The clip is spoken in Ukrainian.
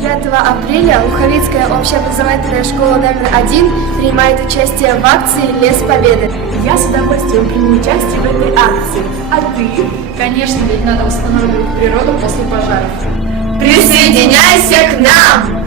9 апреля Луховицкая общеобразовательная школа номер 1 принимает участие в акции «Лес Победы». Я с удовольствием приму участие в этой акции. А ты? Конечно, ведь надо восстанавливать природу после пожаров. Присоединяйся к нам!